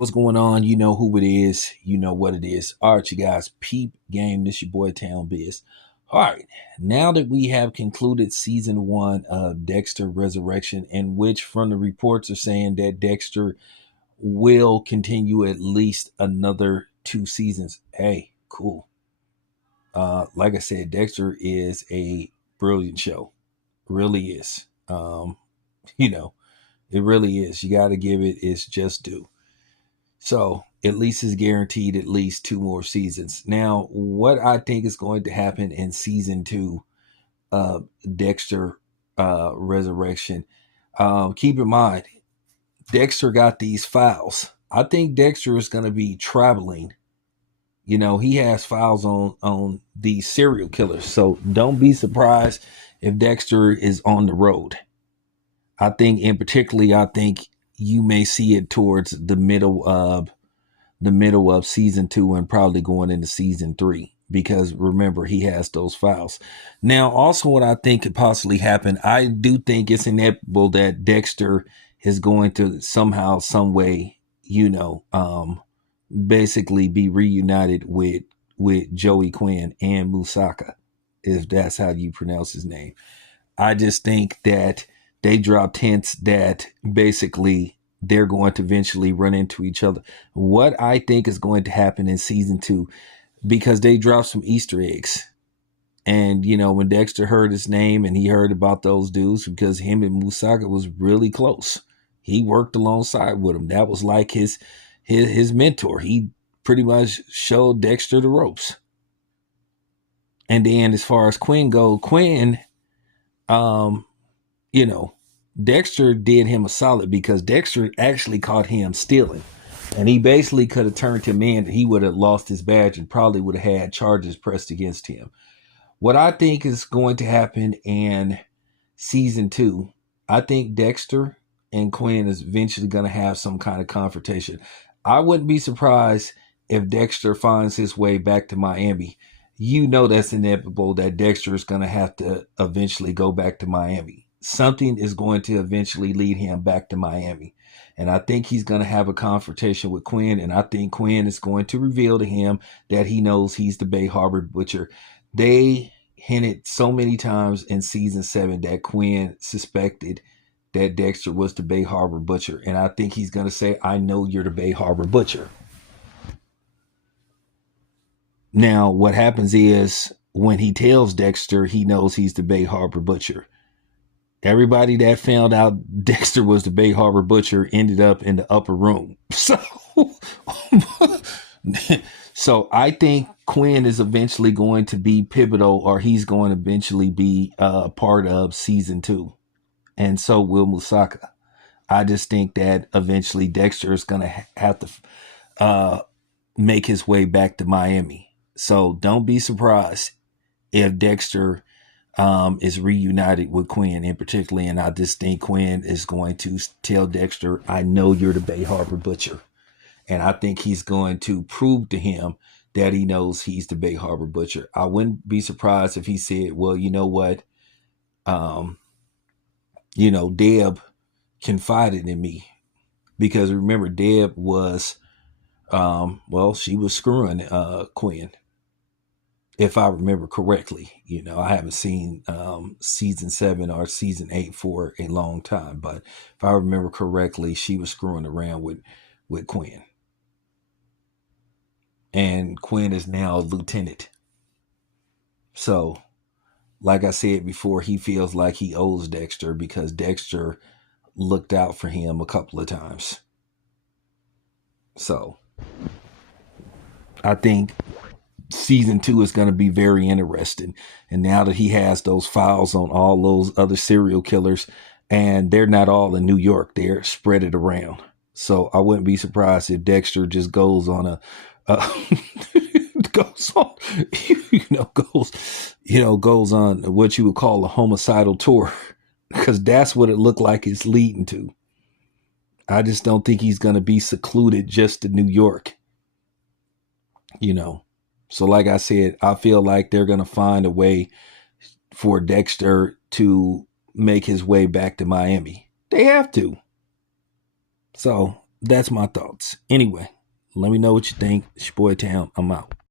What's going on? You know who it is. You know what it is. All right, you guys. Peep game. This your boy Town Biz. All right. Now that we have concluded season one of Dexter Resurrection, in which from the reports are saying that Dexter will continue at least another 2 seasons. Hey, cool. Like I said, Dexter is a brilliant show. Really is. You know, it really is. You got to give it its just due. So at least is guaranteed at least 2 more seasons. Now, what I think is going to happen in season two of Dexter Resurrection, keep in mind, Dexter got these files. I think Dexter is going to be traveling. You know, he has files on these serial killers. So don't be surprised if Dexter is on the road. I think, in particularly, I think you may see it towards the middle of season two and probably going into season three, because remember, he has those files. Now, also what I think could possibly happen, I do think it's inevitable that Dexter is going to somehow, some way, basically be reunited with Joey Quinn and Musaka, if that's how you pronounce his name. I just think that they dropped hints that basically they're going to eventually run into each other. What I think is going to happen in season two, because they dropped some Easter eggs. And, when Dexter heard his name and he heard about those dudes, because him and Musaka was really close. He worked alongside with him. That was like his mentor. He pretty much showed Dexter the ropes. And then as far as Quinn goes, you know, Dexter did him a solid, because Dexter actually caught him stealing. And he basically could have turned him in. He would have lost his badge and probably would have had charges pressed against him. What I think is going to happen in season two, I think Dexter and Quinn is eventually going to have some kind of confrontation. I wouldn't be surprised if Dexter finds his way back to Miami. You know that's inevitable that Dexter is going to have to eventually go back to Miami. Something is going to eventually lead him back to Miami. And I think he's going to have a confrontation with Quinn. And I think Quinn is going to reveal to him that he knows he's the Bay Harbor Butcher. They hinted so many times in season 7 that Quinn suspected that Dexter was the Bay Harbor Butcher. And I think he's going to say, I know you're the Bay Harbor Butcher. Now, what happens is when he tells Dexter he knows he's the Bay Harbor Butcher, everybody that found out Dexter was the Bay Harbor Butcher ended up in the upper room. So I think Quinn is eventually going to be pivotal, or he's going to eventually be part of season 2. And so will Musaka. I just think that eventually Dexter is going to have to make his way back to Miami. So don't be surprised if Dexter is reunited with Quinn in particular. And I just think Quinn is going to tell Dexter, I know you're the Bay Harbor Butcher. And I think he's going to prove to him that he knows he's the Bay Harbor Butcher. I wouldn't be surprised if he said, well, you know what? Deb confided in me. Because remember, Deb was, she was screwing Quinn. If I remember correctly. I haven't seen season 7 or season 8 for a long time. But if I remember correctly, she was screwing around with Quinn. And Quinn is now a lieutenant. So, like I said before, he feels like he owes Dexter because Dexter looked out for him a couple of times. So, I think season 2 is going to be very interesting. And now that he has those files on all those other serial killers, and they're not all in New York, they're spread it around. So I wouldn't be surprised if Dexter just goes on goes on, goes on what you would call a homicidal tour, because that's what it looked like it's leading to. I just don't think he's going to be secluded just to New York. So like I said, I feel like they're going to find a way for Dexter to make his way back to Miami. They have to. So That's my thoughts. Anyway, let me know what you think. It's your boy Town. I'm out.